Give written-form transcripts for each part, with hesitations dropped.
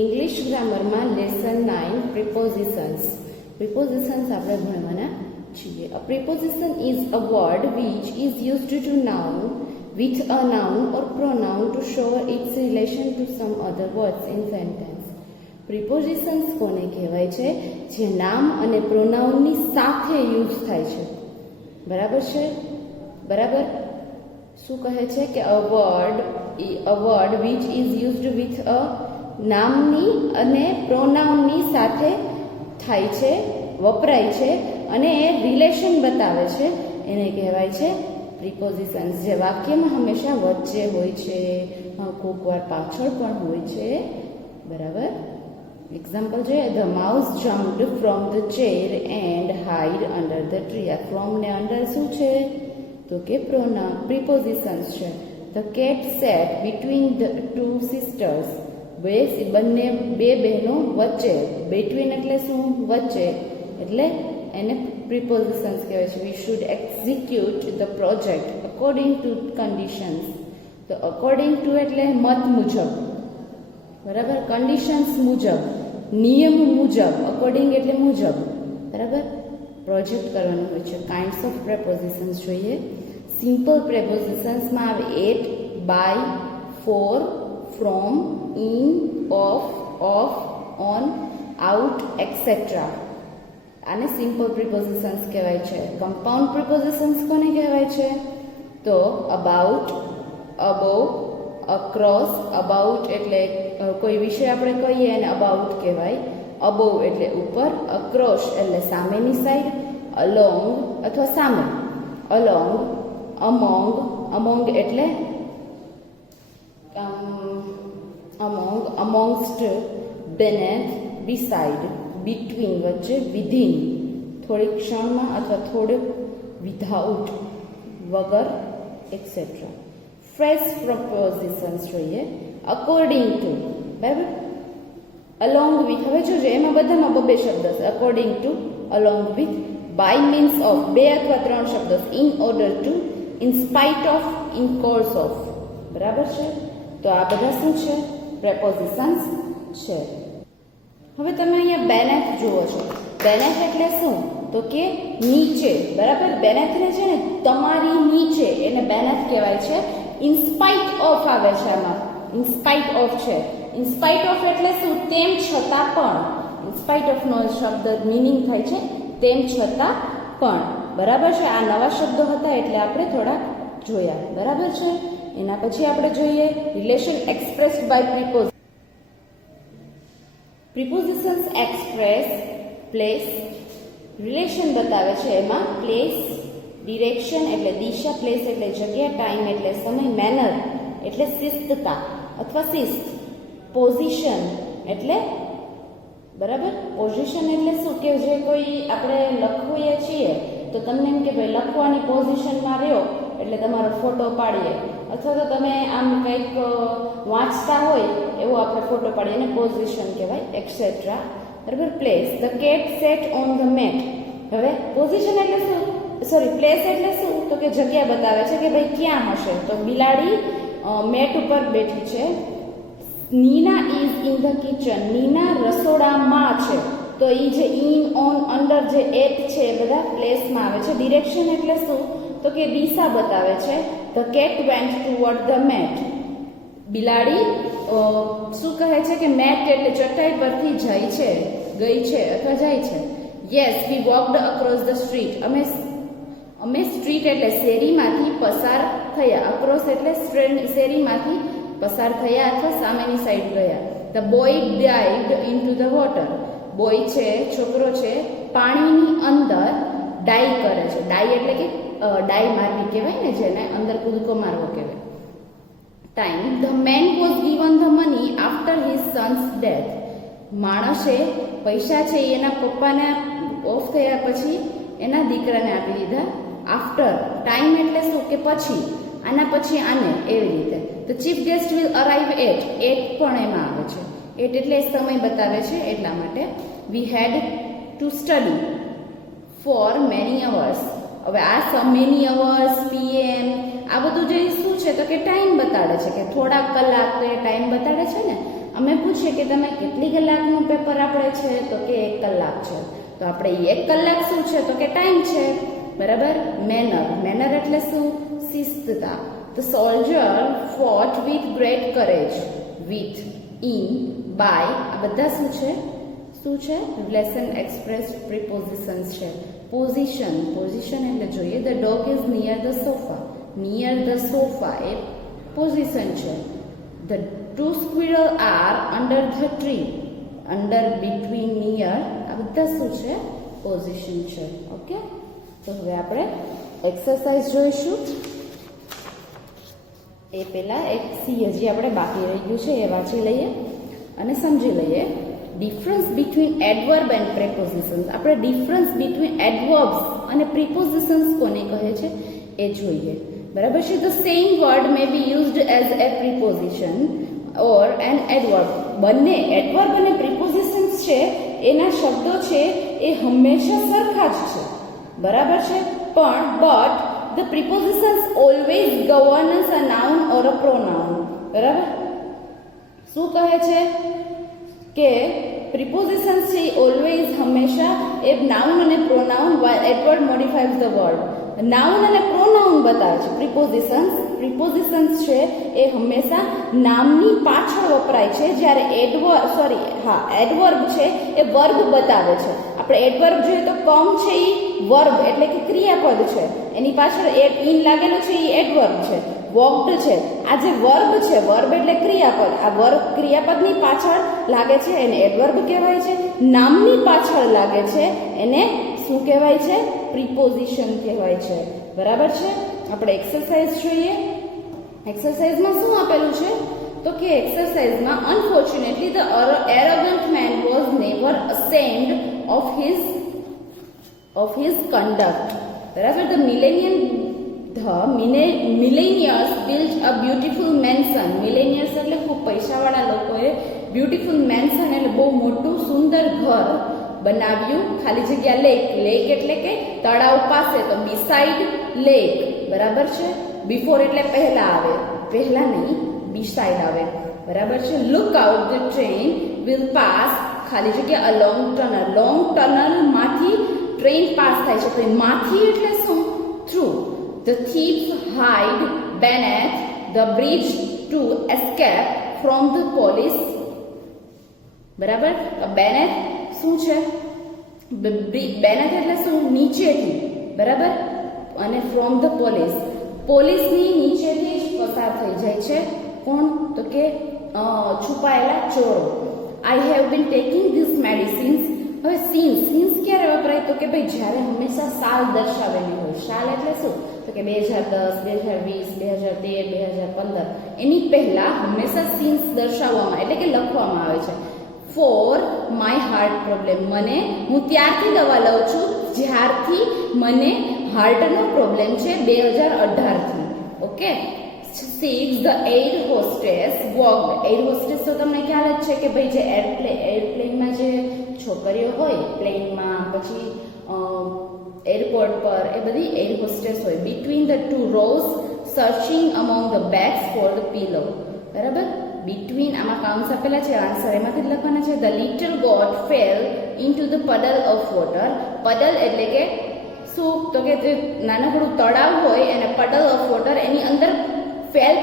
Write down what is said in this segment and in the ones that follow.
English ગ્રામરમાં lesson 9 પ્રિપોઝિશન્સ. પ્રિપોઝિશન્સ આપણે ભણવાના છીએ. A preposition is a word which is used to noun with a noun or pronoun to show its relation to some other words in sentence. પ્રિપોઝિશન્સ કોને કહેવાય છે? જે નામ અને પ્રોનાઉનની સાથે યુઝ થાય છે. બરાબર છે? બરાબર. શું કહે છે કે a word which is used with a નામની અને પ્રોનાઉનની સાથે થાય છે, વપરાય છે અને એ રિલેશન બતાવે છે, એને કહેવાય છે પ્રિપોઝિશન્સ. જે વાક્યમાં હંમેશા વચ્ચે હોય છે, કોઈક વાર પાછળ પણ હોય છે. બરાબર. એક્ઝામ્પલ જોઈએ. The mouse jumped from the chair and hide under the tree. આ ફ્રોમ ને અંડર શું છે? તો કે પ્રિપોઝિશન્સ છે. The cat set between the two sisters. બે બહેનો વચ્ચે. બિટવીન એટલે શું? વચ્ચે. એટલે એને પ્રિપોઝિશન્સ કહેવાય છે. We should execute the project according to conditions. તો અકોર્ડિંગ ટુ એટલે મત મુજબ. બરાબર. કન્ડિશન્સ મુજબ, નિયમ મુજબ. અકોર્ડિંગ એટલે મુજબ. બરાબર. પ્રોજેક્ટ કરવાનું હોય છે. કાઇન્ડ્સ ઓફ પ્રેપોઝિશન્સ જોઈએ. સિમ્પલ પ્રેપોઝિશન્સમાં આવે at, by, for, from, in, of, on, out, etcetera. આને સિમ્પલ પ્રિપોઝિશન્સ કહેવાય છે. કમ્પાઉન્ડ પ્રિપોઝિશન્સ કોને કહેવાય છે? તો અબાઉટ, અબોવ, અક્રોસ. અબાઉટ એટલે કોઈ વિષય આપણે કહીએ એને અબાઉટ કહેવાય. અબોવ એટલે ઉપર. અક્રોસ એટલે સામેની સાઈડ. અલોંગ અથવા સામે. અલોંગ. અમોંગ એટલે અમોંગસ્ટ. બેનેથ, બિસાઇડ. બિટવીન વચ્ચે. વિધિન થોડીક ક્ષણમાં અથવા થોડુંક. વિધાઉટ વગર, એક્સેટ્રા. ફ્રેશ પ્રપોઝિશન્સ જોઈએ. According to. બરાબર. Along with. હવે જોજો એમાં બધામાં બબે શબ્દ છે. According to, along with, by means of, બે અથવા ત્રણ શબ્દ, in order to, in spite of, in course of. બરાબર છે. તો આ બધા શું છે? પ્રેપોઝિશન્સ છે. હવે તમે અહીંયા બેનેથ જુઓ છો. બેનેથ એટલે શું? તો કે નીચે. બરાબર. બેનેથને છે ને તમારી નીચે, એને બેનેથ કહેવાય છે. ઇનસ્પાઇટ ઓફ આવે છે એમાં. ઇનસ્પાઇટ ઓફ છે. ઇનસ્પાઇટ ઓફ એટલે શું? તેમ છતાં પણ. ઇનસ્પાઇટ ઓફ નો શબ્દ મિનિંગ થાય છે તેમ છતાં પણ. બરાબર છે. આ નવા શબ્દો હતા એટલે આપણે થોડા જોયા. બરાબર છે. એના પછી આપણે જોઈએ relation expressed by preposition. Prepositions express place. Relation બતાવે છે એમાં. પ્લેસ, ડિરેક્શન એટલે દિશા. પ્લેસ એટલે જગ્યા. ટાઈમ એટલે સમય. મેનર એટલે શિસ્તતા અથવા શિસ્ત. પોઝિશન એટલે બરાબર. પોઝિશન એટલે શું? કે જે કોઈ આપણે લખીએ છીએ તો તમને એમ કે ભાઈ લખવાની પોઝિશનમાં રહ્યો એટલે તમારો ફોટો પાડીએ. અથવા તો તમે આમ કંઈક વાંચતા હોય એવો આપણે ફોટો પાડીએ, એને પોઝિશન કહેવાય, એક્સેટ્રા. બરાબર. Place. The cat sat on the mat. હવે પોઝિશન એટલે શું? પ્લેસ એટલે શું? તો કે જગ્યા બતાવે છે કે ભાઈ ક્યાં હશે. તો બિલાડી મેટ ઉપર બેઠી છે. Neena is in the kitchen. Neena રસોડામાં છે. તો એ જે ઇન, ઓન, અંડર જે એટ છે એ બધા પ્લેસમાં આવે છે. ડિરેક્શન એટલે શું? તો કે દિશા બતાવે છે. The cat went toward the mat. બિલાડી શું કહે છે કે મેટ એટલે ચટાઈ પરથી જાય છે, ગઈ છે અથવા જાય છે. Yes we walked across the street. અમે સ્ટ્રીટ એટલે શેરીમાંથી પસાર થયા. અક્રોસ એટલે શેરીમાંથી પસાર થયા અથવા સામેની સાઈડ ગયા. The boy dived into the water. Boy છે, છોકરો છે, પાણીની અંદર ડાઈ કરે છે. ડાઈ એટલે કે ડાઈ મારવી કહેવાય ને, જેને અંદર કૂદકો મારવો કહેવાય. Time. The man was given the money after his Sons death. માણસે પૈસા છે એના પપ્પાને ઓફ થયા પછી એના દીકરાને આપી દીધા. આફ્ટર. ટાઈમ એટલે શું? કે પછી. આના પછી આને, એવી રીતે. The chief guest will arrive at. At પણ એમાં આવે છે. એટ એટલે સમય બતાવે છે એટલા માટે. We had to study for many hours. હવે આ મેની અવર્સ, PM આ બધું જે શું છે તો કે ટાઈમ બતાડે છે કે થોડા કલાક તો એ ટાઈમ બતાડે છે ને. અમે પૂછીએ કે તમે કેટલી કલાકનું પેપર આપણે છે તો કે 1 કલાક છે, તો આપણે 1 કલાક શું છે તો કે ટાઈમ છે, બરાબર. મેનર એટલે શું? શિસ્તતા. The soldier fought with great courage. With, in, by આ બધા શું છે? રિલેશન એક્સપ્રેસ્ડ પ્રિપોઝિશન્સ છે. પોઝિશન એટલે જોઈએ the dog is near the sofa. Near the sofa A position છે. The two squirrels are under the tree. Under, between, near આ બધા શું છે? પોઝિશન છે. ઓકે, તો હવે આપણે એક્સરસાઇઝ જોઈશું. એ પહેલા એક સી હજી આપણે બાકી રહી ગયું છે એ વાંચી લઈએ અને સમજી લઈએ. Difference between adverb and પ્રિપોઝિશન્સ. આપણે ડિફરન્સ બિટવીન એડવર્બ્સ અને પ્રિપોઝિશન્સ કોને કહે છે એ જોઈએ, બરાબર છે. The same word may be used as a preposition or an adverb. બંને એડવર્બ અને પ્રિપોઝિશન્સ છે એના શબ્દો છે એ હંમેશા સરખા જ છે, બરાબર છે. પણ but the prepositions always governs a noun or a pronoun. બરાબર. શું કહે છે કે prepositions છે always હંમેશા એ noun અને pronoun while adverb modifies the word. noun અને pronoun બતાવે છે. prepositions છે એ હંમેશા નામની પાછળ વપરાય છે, જ્યારે adverb છે એ વર્બ બતાવે છે. આપણે એડવર્બ જોઈએ તો કમ છે એ વર્બ એટલે કે ક્રિયાપદ છે, એની પાછળ ઇન લાગેલું છે એ એડવર્બ છે. વોક્ડ છે આ જે વર્બ છે, વર્બ એટલે ક્રિયાપદ, આ વર્બ ક્રિયાપદની પાછળ લાગે છે એને એડવર્બ કહેવાય છે. નામની પાછળ લાગે છે એને શું કહેવાય છે? પ્રિપોઝિશન કહેવાય છે, બરાબર છે. આપણે એક્સરસાઇઝ જોઈએ. એક્સરસાઇઝમાં શું આપેલું છે તો કે એક્સરસાઇઝમાં unfortunately the arrogant man was never ashamed of his conduct. બરાબર. The millionaires built a beautiful mansion. millionaires એટલે ખૂબ પૈસાવાળા લોકોએ બ્યુટીફુલ મેન્શન એટલે બહુ મોટું સુંદર ઘર બનાવ્યું. ખાલી જગ્યા લેક એટલે કે તળાવ પાસે, તો beside lake, બરાબર છે. બિફોર એટલે પહેલા આવે, પહેલા નહીં beside આવે, બરાબર છે. look out, the train will pass ખાલી જગ્યા a long tunnel. long tunnel માંથી ટ્રેન પાસ થાય છે, તો માંથી એટલે શું? through. The thieves hide beneath the bridge to escape from the police. બરાબર. beneath શું છે? beneath એટલે શું? નીચેથી, બરાબર. અને from the police, પોલીસની નીચેથી જ પસાર થઈ જાય છે. કોણ? તો કે છુપાયેલા ચોરો. I have been taking these medicines. હવે સીન્સ ક્યારે વપરાય તો કે ભાઈ જ્યારે હંમેશા સાલ દર્શાવેલી હોય. સાલ એટલે શું? તો કે 2010, 2020, 2013, 2015 એની પહેલા હંમેશા સીન્સ દર્શાવવામાં એટલે કે લખવામાં આવે છે. ફોર માય હાર્ટ પ્રોબ્લેમ, મને હું ત્યારથી દવા લઉં છું જ્યારથી મને હાર્ટનો પ્રોબ્લેમ છે, 2018થી. Okay. 6 the air hostess walked. Air hostess તો તમને ખ્યાલ જ છે કે ભાઈ જે એરપ્લેનમાં જે છોકરીઓ હોય પ્લેનમાં, પછી એરપોર્ટ પર, એ બધી એર હોસ્ટેસ હોય. between the two rows searching among the bags for the pillow. બરાબર. between આમાં કાઉન્ટ્સ આપેલા છે, આન્સર એમાંથી જ લખવાના છે. the little goat fell into the puddle of water. puddle એટલે કે શું? તો કે જે નાનકડું તળાવ હોય એને puddle of water, એની અંદર ફેલ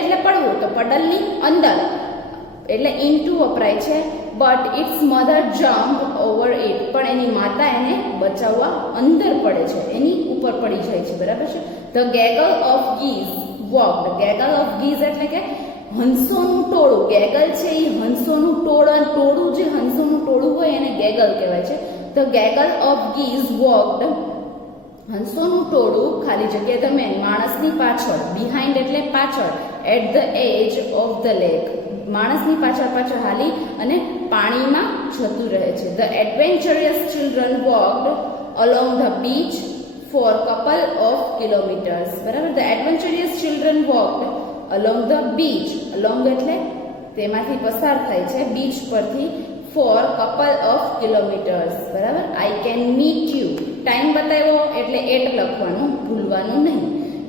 એટલે પડવું, તો puddleની અંદર એટલે into વપરાય છે. but its mother jumped over it. પણ એની માતા એને બચાવવા અંદર પડે છે, એની ઉપર પડી જાય છે, બરાબર છે. the gaggle of geese walked. gaggle of geese એટલે કે હંસોનું ટોળું. ગેગલ છે એ હંસોનું ટોળું જે હંસોનું ટોળું હોય એને ગેગલ કહેવાય છે. the gaggle of geese walked. હંસોનું ટોળું ખાલી જગ્યા the man માણસની પાછળ, behind એટલે પાછળ, at the edge of the lake માણસની પાછળ હાલી અને પાણીમાં જતું રહે છે. the adventurous children walked along the beach for couple of kilometers. બરાબર. the adventurous children walked along the beach. along એટલે તેમાંથી પસાર થાય છે, બીચ પરથી, for couple of kilometers. બરાબર. I can meet you. Time બતાવ્યો એટલે એટ લખવાનું, ભૂલવાનું નહીં.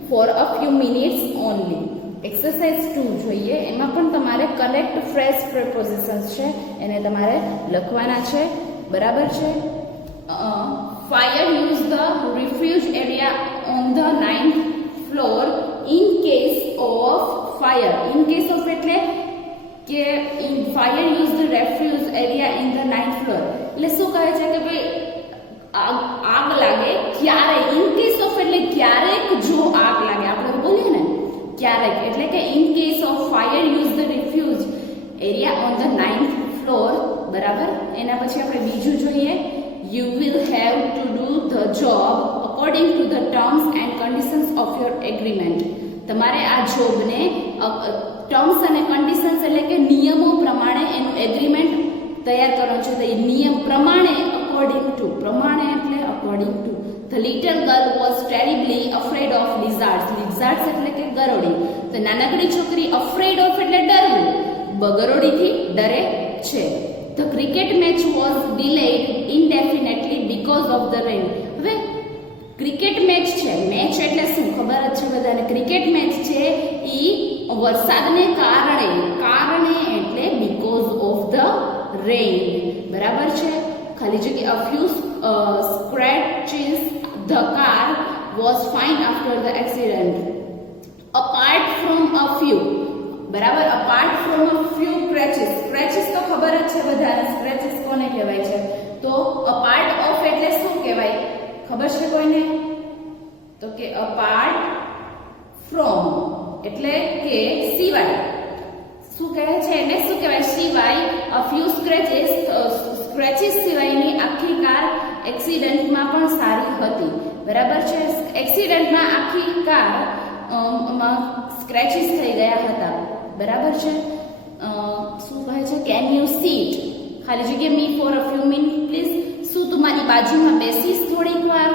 for a few minutes only exercise 2 જોઈએ. એમાં પણ તમારે કરેક્ટ ફ્રેઝ પ્રિપોઝિશન્સ છે એને તમારે લખવાના છે. બરાબર છે. Fire use the refuge area on the 9th floor in case of fire. In case of એટલે કે fire use the refuge area in the 9th floor એટલે શું કહે છે કે ભાઈ આગ લાગે ક્યારે. ઇન કેસ ઓફ એટલે ક્યારેક જો આગ લાગે, આપણે બોલીએ ને ક્યારેક, એટલે કે in case of fire use the refuge area on the 9th floor. બરાબર. એના પછી આપણે બીજું જોઈએ. You will have to do the job according to the terms and conditions of your agreement. તમારે આ જોબને ટર્મ્સ અને કન્ડિશન્સ એટલે કે નિયમો પ્રમાણે એનું એગ્રીમેન્ટ તૈયાર કરવાનું છે. તો એ નિયમ પ્રમાણે અકોર્ડિંગ ટુ, પ્રમાણે એટલે according to. The little girl was terribly afraid of lizards. Lizards એટલે કે ગરોળી. તો નાનકડી છોકરી afraid of એટલે ડરવું, ગરોળીથી ડરે છે. The cricket match was delayed indefinitely because of the rain. હવે ક્રિકેટ મેચ છે, મેચ એટલે શું ખબર જ છે બધાને. ક્રિકેટ મેચ છે ઈ વરસાદને કારણે એટલે because of the rain. બરાબર છે. ખાલી જગ્યા a few scratches. The car was fine after the accident. Apart from a few. બરાબર. apart from a few scratches. scratches તો ખબર જ છે બધાને. scratches કોને કહેવાય છે? તો apart of એટલે શું કહેવાય ખબર છે કોઈને? તો કે apart from એટલે કે સિવાય. શું કહે છે એને શું કહેવાય? સિવાય. a few scratches સિવાયની આખી કાર એક્સિડન્ટમાં પણ સારી હતી. બરાબર છે. એક્સિડન્ટમાં આખી કાર સ્ક્રેચીસ થઈ ગયા હતા. બરાબર છે. શું કહે છે? કેન યુ સીટ, ખાલી જગ્યા me for a few minute please. શું તું મારી બાજુમાં બેસીશ થોડીક વાર?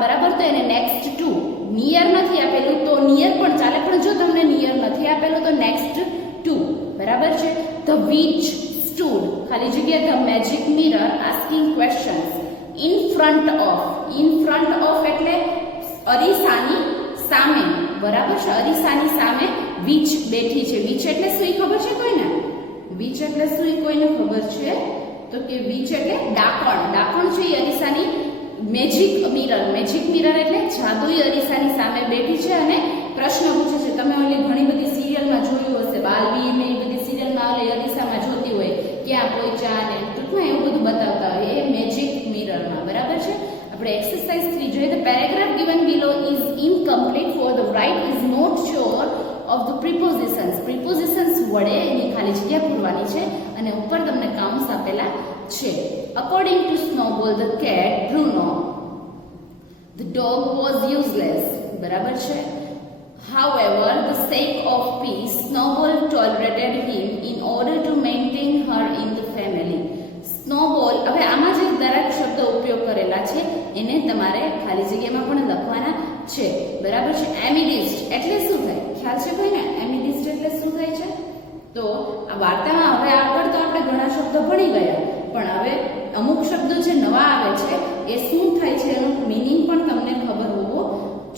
બરાબર. તો એને નેક્સ્ટ ટુ, નિયર નથી આપેલું તો નિયર પણ ચાલે, પણ જો તમને નિયર નથી આપેલું તો નેક્સ્ટ ટુ. બરાબર છે. ધ વિચ સ્ટૂડ, ખાલી જગ્યા the magic mirror asking questions in front of એટલે અરીસાની સામે. બરાબર છે. અરીસાની સામે વિચ બેઠી છે. વિચ એટલે શું ખબર છે કોઈને? વિચ એટલે શું કોઈને ખબર છે? તો કે વિચ એટલે ડાકણ છે. એ અરીસાની મેજિક મિરર એટલે જાદુઈ અરીસાની સામે બેઠી છે અને પ્રશ્ન પૂછે છે. તમે ઓલી ઘણી બધી સિરિયલમાં જોયું હશે, બાલવીર ને એ બધી સિરિયલમાં ઓલી અરીસામાં જોતી હોય ક્યાં પહોંચ્યા ને ટૂંકમાં એવું બધું બતાવતા હોય એ મેજિક મિરરમાં. બરાબર છે. આપણે એક્સરસાઇઝ 3 જોઈએ. The paragraph given below is incomplete for the writer is not sure of the prepositions. prepositions વડે એની ખાલી જગ્યા પૂરવાની છે અને ઉપર તમને કાઉન્ટ્સ આપેલા છે. According to Snowball the cat, Bruno the dog was useless. બરાબર છે. However, the sake of peace, Snowball tolerated him in order to maintain her in the family. Snowball, હવે આમાં જે દરેક શબ્દ ઉપયોગ કરેલા છે એને તમારે ખાલી જગ્યામાં પણ લખવાના છે. બરાબર છે. એમિડિસ્ટ એટલે શું થાય ખ્યાલ છે કોઈને? એમિડિસ્ટ એટલે શું થાય છે? તો આ વાર્તામાં હવે આગળ તો આપણે ઘણા શબ્દો ભણી ગયા, પણ હવે અમુક શબ્દો જે નવા આવે છે એ શું થાય છે એનો મીનિંગ પણ તમને ખબર હોવો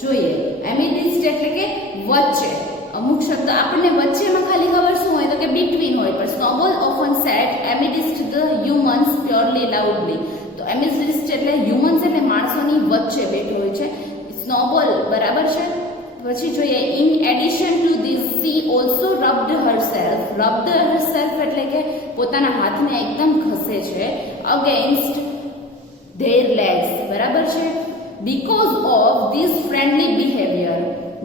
જોઈએ. એમિડિસ્ટ એટલે કે વચ્ચે. અમુક શબ્દ આપણને વચ્ચેમાં ખાલી ખબર શું હોય તો કે બિટવીન હોય, પણ Snowball often said amidst the humans purely loudly. તો amidst એટલે હ્યુમન્સ એટલે માણસોની વચ્ચે બેઠો હોય છે Snowball. બરાબર છે. પછી જોઈએ in addition to this she also rubbed herself એટલે કે પોતાના હાથને એકદમ ઘસે છે against their legs. બરાબર છે. because of this friendly behavior.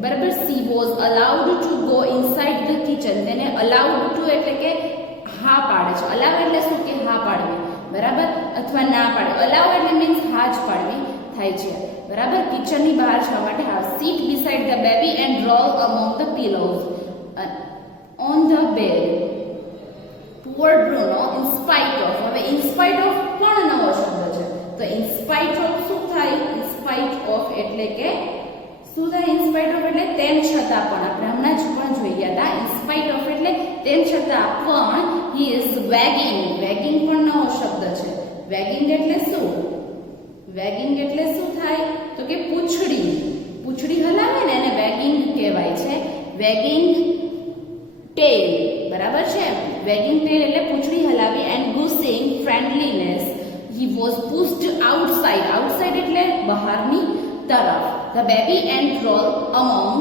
બરાબર. she was allowed to go inside the kitchen. તેને allowed to એટલે કે હા પાડે છે. allow એટલે શું કે હા પાડવી. બરાબર. અથવા ના પાડે. allow એટલે મીન્સ હા જ પાડવી થાય છે. બરાબર. કિચનની બહાર જવા માટે have sit beside the baby and roll among the pillows on the bed. poor Bruno in spite of. હવે in spite of પણ નવો શબ્દ છે. તો in spite of શું થાય? in spite of એટલે કે શું થાય? in spite of એટલે તેમ છતાં પણ. આપણે હમણાં જ પણ જોઈ ગયા હતા. in spite of એટલે તેમ છતાં પણ. he is wagging પણ નવો શબ્દ છે. wagging એટલે શું? વેગિંગ એટલે શું થાય? તો કે પૂંછડી હલાવે ને એને વેગિંગ કહેવાય છે. વેગિંગ ટેલ, બરાબર છે. વેગિંગ ટેલ એટલે પૂંછડી હલાવી, and gushing friendliness he was pushed outside. Outside એટલે બહારની તરફ. ધ બેબી એન્ટ્રોલ અમોંગ,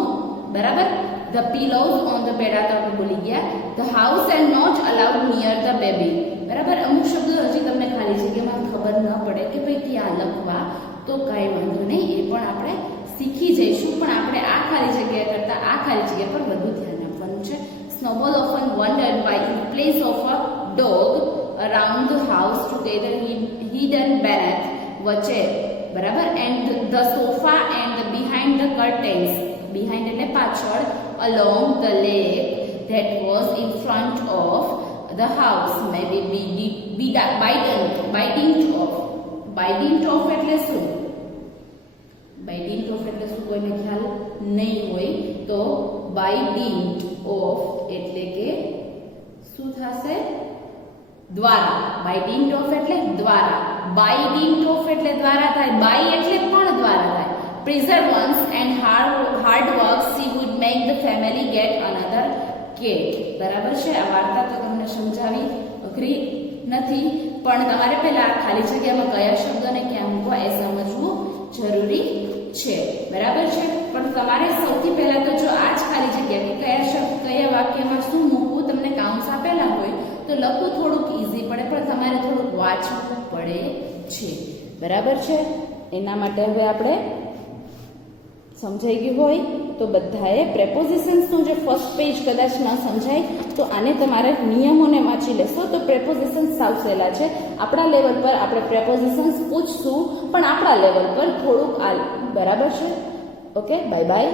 બરાબર. The pillows on the bed, આ તો બોલી ગયા. The house and not allowed near the baby, બરાબર. અમુક શબ્દો હજી તમને ખાલી જગ્યામાં ખબર ન પડે કે ભાઈ ક્યાં લખવા, તો કાંઈ વાંધો નહીં, એ પણ આપણે શીખી જઈશું. પણ આપણે આ ખાલી જગ્યા કરતા આ ખાલી જગ્યા પર બધું ધ્યાન આપવાનું છે. Snowball often wondered why in place of a dog around the house together hidden beneath વચ્ચે, બરાબર. and the sofa and behind the curtains, behind એટલે પાછળ, along the lake that was in front of the house may be biting off એટલે શું? By ડીન્ટ of એટલે શું કોઈને ખ્યાલ નહીં હોય તો બાય ડીન્ટ ઓફ એટલે કે શું થશે? દ્વારા. બાય ડીન્ટ ઓફ એટલે દ્વારા. બાય ડીન્ટ ઓફ એટલે દ્વારા થાય. બાય એટલે પણ દ્વારા થાય. Perseverance and hard work she would make the family get another cat, બરાબર છે. આ વાર્તા તો તમને સમજાવી અઘરી નથી, પણ તમારે પહેલા ખાલી જગ્યામાં કયા શબ્દોને ક્યાં મૂકવા એ સમજવું જરૂરી છે, બરાબર છે. પણ તમારે સૌથી પહેલા તો જો આ જ ખાલી જગ્યા કે કયા શબ્દ કયા વાક્યમાં શું મૂકવું તમને કાઉન્ટ્સ આપેલા હોય તો લખવું થોડુંક ઈઝી પડે, પણ તમારે થોડુંક વાંચવું પડે છે, બરાબર છે. એના માટે હવે આપણે સમજાઈ ગયું હોય તો બધાએ પ્રેપોઝિશન્સનું જે ફર્સ્ટ પેજ કદાચ ન સમજાય તો આને તમારે નિયમોને વાંચી લેશો તો પ્રેપોઝિશન્સ સાવ સહેલા છે. આપણા લેવલ પર આપણે પ્રેપોઝિશન્સ પૂછશું, પણ આપણા લેવલ પર થોડુંક બરાબર છે. Okay, bye bye.